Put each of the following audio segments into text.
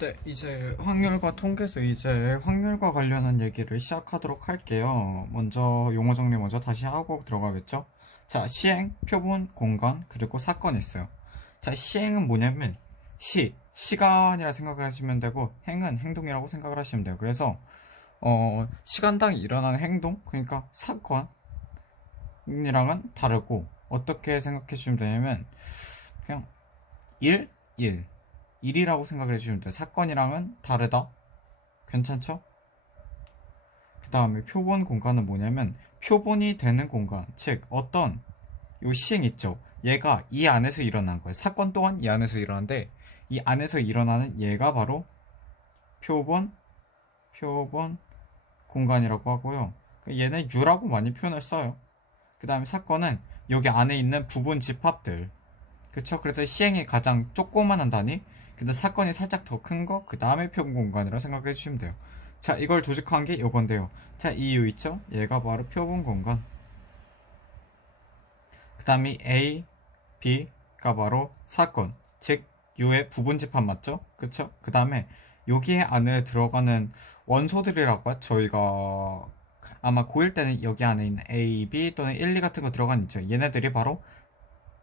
네, 이제 확률과 통계에서 이제 확률과 관련한 얘기를 시작하도록 할게요. 먼저 용어 정리 먼저 다시 하고 들어가겠죠? 자, 시행, 표본, 공간, 그리고 사건이 있어요. 자, 시행은 뭐냐면 시간이라 생각을 하시면 되고 행은 행동이라고 생각을 하시면 돼요. 그래서 시간당 일어나는 행동, 그러니까 사건이랑은 다르고 어떻게 생각해 주시면 되냐면 그냥 일, 일. 일이라고 생각을 해주시면 돼요. 사건이랑은 다르다. 괜찮죠? 그 다음에 표본 공간은 뭐냐면 표본이 되는 공간. 즉 어떤 요 시행 있죠. 얘가 이 안에서 일어난 거예요. 사건 또한 이 안에서 일어나는데 이 안에서 일어나는 얘가 바로 표본 공간이라고 하고요. 얘는 U라고 많이 표현을 써요. 그 다음에 사건은 여기 안에 있는 부분 집합들. 그쵸? 그래서 시행이 가장 조그만한 단위, 근데 사건이 살짝 더 큰 거, 그 다음에 표본 공간이라고 생각해 주시면 돼요. 자, 이걸 조직한 게 요건데요. 자, 이 U 있죠? 얘가 바로 표본 공간. 그 다음에 A, B가 바로 사건. 즉, U의 부분 집합 맞죠? 그쵸? 그 다음에 여기에 안에 들어가는 원소들이라고 저희가 아마 고1 때는 여기 안에 있는 A, B 또는 1, 2 같은 거 들어간 있죠. 얘네들이 바로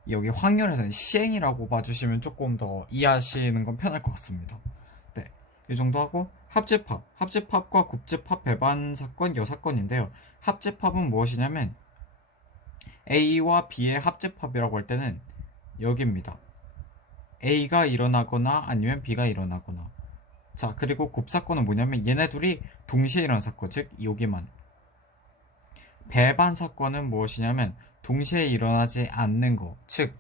여기 확률에서는 시행이라고 봐주시면 조금 더 이해하시는 건 편할 것 같습니다. 네, 이 정도 하고 합집합과 곱집합 배반 사건 여사건인데요. 합집합은 무엇이냐면 A와 B의 합집합이라고 할 때는 여기입니다. A가 일어나거나 아니면 B가 일어나거나. 자, 그리고 곱사건은 뭐냐면 얘네 둘이 동시에 일어난 사건, 즉 여기만. 배반 사건은 무엇이냐면 동시에 일어나지 않는 거. 즉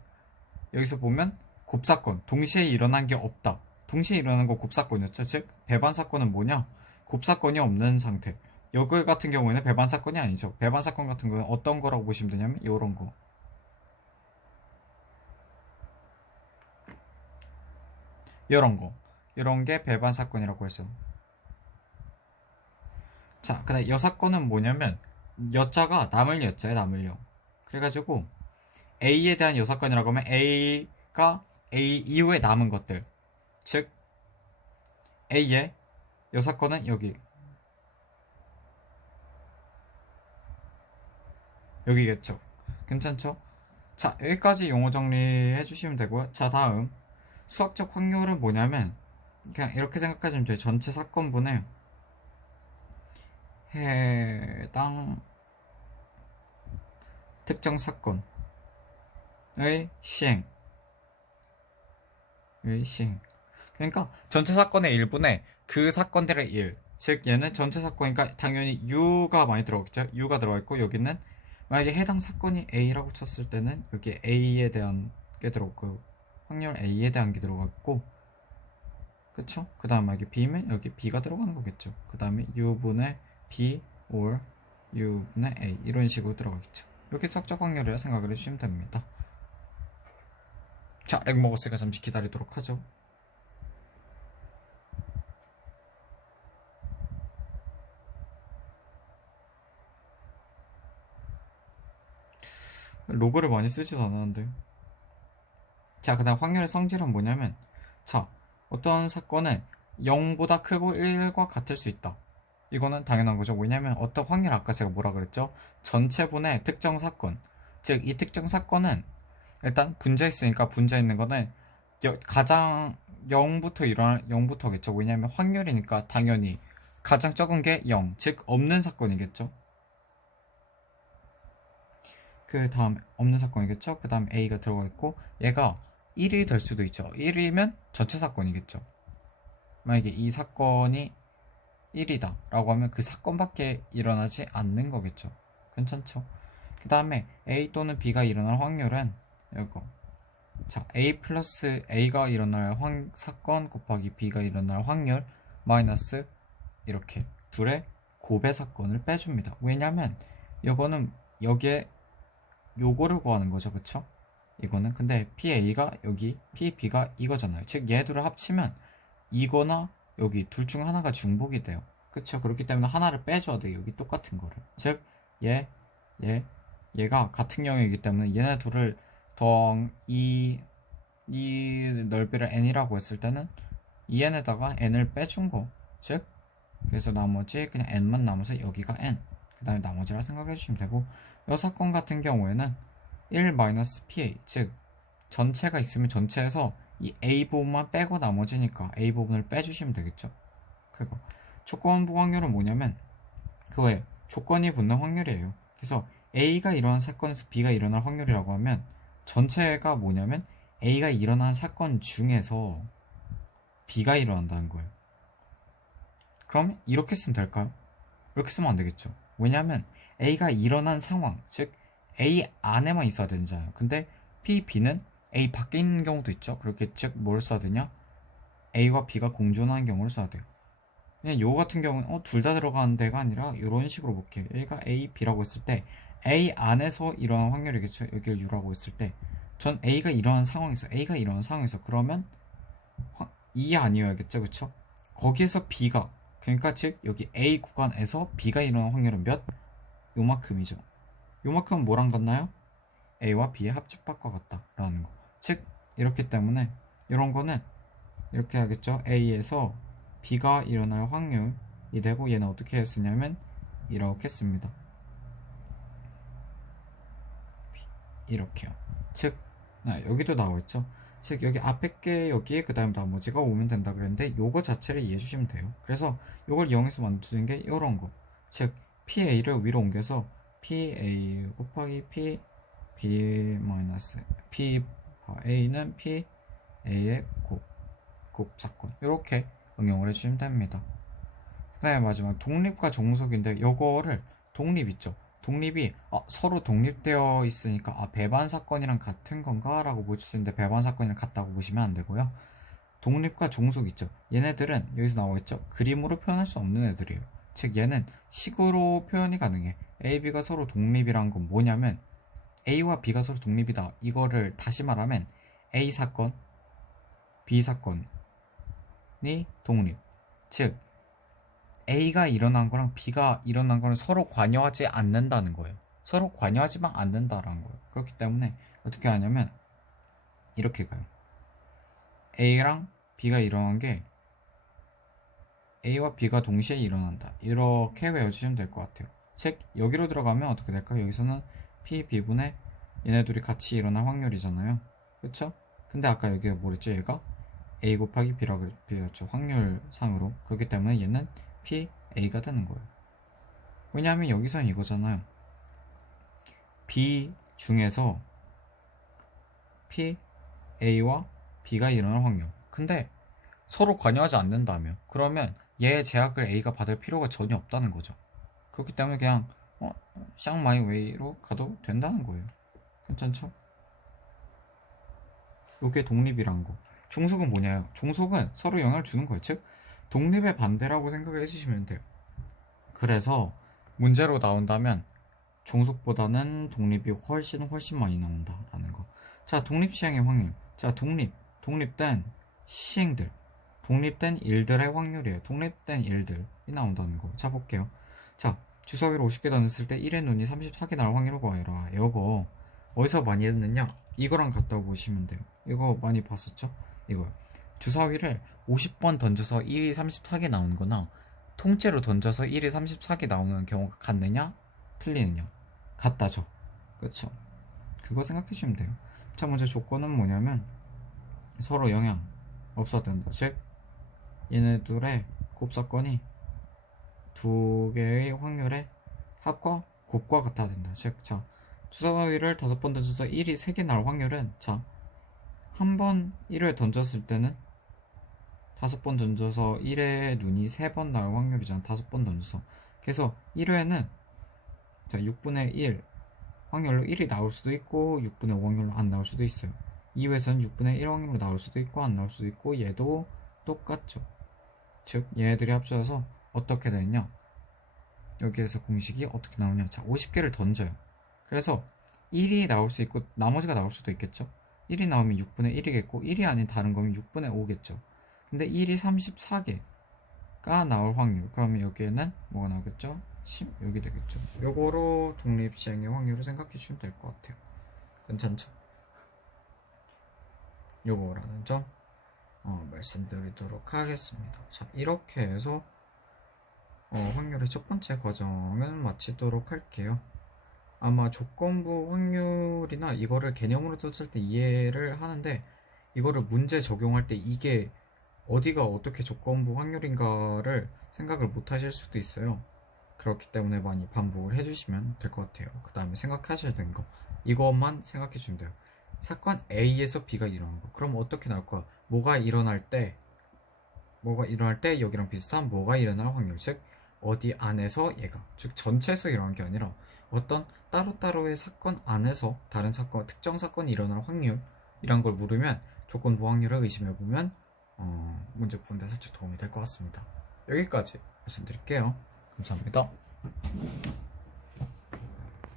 여기서 보면 곱사건 동시에 일어난 게 없다. 동시에 일어난 거 곱사건이었죠. 즉 배반 사건은 뭐냐? 곱사건이 없는 상태. 여기 같은 경우에는 배반 사건이 아니죠. 배반 사건 같은 경우는 어떤 거라고 보시면 되냐면 요런 거. 요런 거. 요런 게 배반 사건이라고 했어. 자, 그다음 여사건은 뭐냐면 여자가 남을 여자에 남을 여. 그래가지고 A에 대한 여사건이라고 하면 A가 A 이후에 남은 것들. 즉 A의 여사건은 여기겠죠. 괜찮죠? 자, 여기까지 용어 정리해 주시면 되고요. 자, 다음 수학적 확률은 뭐냐면 그냥 이렇게 생각하시면 돼요. 전체 사건분의 해당 특정 사건의 시행의 시행. 그러니까 전체 사건의 일분의 그 사건들의 일. 즉 얘는 전체 사건이니까 당연히 U가 많이 들어가겠죠. U가 들어가 있고 여기는 만약에 해당 사건이 A라고 쳤을 때는 여기 A에 대한 게 들어가고 확률 A에 대한 게 들어갔고 그쵸? 그 다음 만약에 B면 여기 B가 들어가는 거겠죠. 그 다음에 U분의 B or U분의 A 이런 식으로 들어가겠죠. 이렇게 수학적 확률이라 생각을 해주시면 됩니다. 자, 렉 먹었으니까 잠시 기다리도록 하죠. 로그를 많이 쓰지도 않았는데. 자, 그 다음 확률의 성질은 뭐냐면 자, 어떤 사건은 0보다 크고 1과 같을 수 있다. 이거는 당연한 거죠. 왜냐면 어떤 확률 아까 제가 뭐라 그랬죠? 전체분의 특정 사건. 즉, 이 특정 사건은 일단 분자 있으니까 분자 있는 거는 가장 0부터겠죠. 왜냐면 확률이니까 당연히 가장 적은 게 0, 즉 없는 사건이겠죠. 그 다음 없는 사건이겠죠. 그 다음 A가 들어가 있고 얘가 1이 될 수도 있죠. 1이면 전체 사건이겠죠. 만약에 이 사건이 1이다 라고 하면 그 사건밖에 일어나지 않는 거겠죠. 괜찮죠? 그 다음에 A 또는 B가 일어날 확률은 이거. 자, A 플러스 A가 일어날 사건 곱하기 B가 일어날 확률 마이너스 이렇게 둘의 곱의 사건을 빼줍니다. 왜냐면 이거는 여기에 요거를 구하는 거죠. 그쵸? 이거는 근데 PA가 여기 PB가 이거잖아요. 즉 얘들을 합치면 이거나 여기 둘 중 하나가 중복이 돼요. 그쵸? 그렇기 때문에 하나를 빼줘야 돼요. 여기 똑같은 거를. 즉 얘, 얘, 얘가 같은 영역이기 때문에 얘네 둘을 더이 이 넓이를 n이라고 했을 때는 2n에다가 n을 빼준 거. 즉 그래서 나머지 그냥 n만 남아서 여기가 n, 그 다음에 나머지라 생각해 주시면 되고, 이 사건 같은 경우에는 1-PA, 즉 전체가 있으면 전체에서 이 A 부분만 빼고 나머지니까 A 부분을 빼주시면 되겠죠. 그거 조건부 확률은 뭐냐면 그거예요. 조건이 붙는 확률이에요. 그래서 A가 일어난 사건에서 B가 일어날 확률이라고 하면 전체가 뭐냐면 A가 일어난 사건 중에서 B가 일어난다는 거예요. 그럼 이렇게 쓰면 될까요? 이렇게 쓰면 안 되겠죠. 왜냐하면 A가 일어난 상황, 즉 A 안에만 있어야 되잖아요. 근데 P, B는 A 밖에 있는 경우도 있죠. 그렇게 즉 뭘 써야 되냐? A와 B가 공존하는 경우를 써야 돼요. 그냥 요 같은 경우는 둘 다 들어가는 데가 아니라 이런 식으로 볼게요. 얘가 A, B라고 했을 때 A 안에서 일어난 확률이겠죠. 여기를 U라고 했을 때 전 A가 일어난 상황에서 그러면 2 아니어야겠죠. 그쵸? 거기에서 B가, 그러니까 즉 여기 A 구간에서 B가 일어난 확률은 몇? 요만큼이죠. 요만큼은 뭐랑 같나요? A와 B의 합집합과 같다라는 거. 즉 이렇기 때문에 이런 거는 이렇게 하겠죠. A에서 B가 일어날 확률이 되고, 얘는 어떻게 쓰냐면 이렇게 씁니다. 이렇게요. 즉 여기도 나와있죠. 즉 여기 앞에 게 여기에 그 다음 나머지가 오면 된다 그랬는데 요거 자체를 이해해 주시면 돼요. 그래서 요걸 이용해서 만드는 게 이런 거. 즉 PA를 위로 옮겨서 PA 곱하기 P B 마이너스 P A는 P A의 곱사건, 이렇게 응용을 해주시면 됩니다. 그 다음에 마지막 독립과 종속인데, 요거를 독립 있죠. 독립이 서로 독립되어 있으니까 배반 사건이랑 같은 건가 라고 보실 수 있는데, 배반 사건이랑 같다고 보시면 안 되고요. 독립과 종속 있죠. 얘네들은 여기서 나와 있죠. 그림으로 표현할 수 없는 애들이에요. 즉 얘는 식으로 표현이 가능해. A, B가 서로 독립이란 건 뭐냐면 A와 B가 서로 독립이다. 이거를 다시 말하면 A 사건, B 사건이 독립. 즉 A가 일어난 거랑 B가 일어난 거는 서로 관여하지 않는다는 거예요. 서로 관여하지만 않는다라는 거예요. 그렇기 때문에 어떻게 하냐면 이렇게 가요. A랑 B가 일어난 게 A와 B가 동시에 일어난다. 이렇게 외워주시면 될 것 같아요. 즉 여기로 들어가면 어떻게 될까요? 여기서는 P, B분의 얘네 둘이 같이 일어날 확률이잖아요. 그쵸? 근데 아까 여기가 뭐랬죠? 얘가 A 곱하기 B라고 그랬죠. 확률상으로. 그렇기 때문에 얘는 P, A가 되는 거예요. 왜냐하면 여기서는 이거잖아요. B 중에서 P, A와 B가 일어날 확률. 근데 서로 관여하지 않는다며. 그러면 얘 제약을 A가 받을 필요가 전혀 없다는 거죠. 그렇기 때문에 그냥 샹 마이 웨이로 가도 된다는 거예요. 괜찮죠? 이게 독립이란 거. 종속은 뭐냐요? 종속은 서로 영향을 주는 거예요. 즉 독립의 반대라고 생각을 해주시면 돼요. 그래서 문제로 나온다면 종속보다는 독립이 훨씬 많이 나온다라는 거. 자, 독립 시행의 확률. 자, 독립된 시행들, 독립된 일들의 확률이에요. 독립된 일들이 나온다는 거. 자, 볼게요. 자, 주사위를 50개 던졌을 때 1의 눈이 34개 나올 확률을 구하여라. 이거 어디서 많이 했느냐? 이거랑 같다고 보시면 돼요. 이거 많이 봤었죠? 이거요. 주사위를 50번 던져서 1이 34개 나오는 거나 통째로 던져서 1이 34개 나오는 경우가 같느냐? 틀리느냐? 같다죠. 그쵸? 그거 생각해 주시면 돼요. 자, 먼저 조건은 뭐냐면 서로 영향 없어도 된다. 즉 얘네들의 곱사건이 두 개의 확률의 합과 곱과 같아야 된다. 즉, 자, 주사위를 5번 던져서 1이 3개 나올 확률은, 자, 한 번 1을 던졌을 때는 5번 던져서 1의 눈이 3번 나올 확률이잖아. 5번 던져서. 그래서 1회는 자, 6분의 1 확률로 1이 나올 수도 있고 6분의 5 확률로 안 나올 수도 있어요. 2회에서는 6분의 1 확률로 나올 수도 있고 안 나올 수도 있고, 얘도 똑같죠. 즉 얘네들이 합쳐져서 어떻게 되냐, 여기에서 공식이 어떻게 나오냐. 자, 50개를 던져요. 그래서 1이 나올 수 있고 나머지가 나올 수도 있겠죠. 1이 나오면 6분의 1이겠고 1이 아닌 다른 거면 6분의 5겠죠. 근데 1이 34개가 나올 확률, 그러면 여기에는 뭐가 나오겠죠? 16이 되겠죠. 요거로 독립시행의 확률을 생각해 주시면 될 것 같아요. 괜찮죠? 요거라는 점 말씀드리도록 하겠습니다. 자, 이렇게 해서 확률의 첫 번째 과정은 마치도록 할게요. 아마 조건부 확률이나 이거를 개념으로 썼을 때 이해를 하는데, 이거를 문제 적용할 때 이게 어디가 어떻게 조건부 확률인가를 생각을 못 하실 수도 있어요. 그렇기 때문에 많이 반복을 해주시면 될 것 같아요. 그 다음에 생각하셔야 되는 거, 이것만 생각해 주면 돼요. 사건 A에서 B가 일어난 거, 그럼 어떻게 나올 거야? 뭐가 일어날 때 여기랑 비슷한 뭐가 일어날 확률, 즉 어디 안에서 얘가, 즉 전체에서 일어난 게 아니라 어떤 따로따로의 사건 안에서 다른 사건, 특정 사건이 일어날 확률이란 걸 물으면 조건부 확률을 의심해보면 문제 푸는데 살짝 도움이 될 것 같습니다. 여기까지 말씀드릴게요. 감사합니다.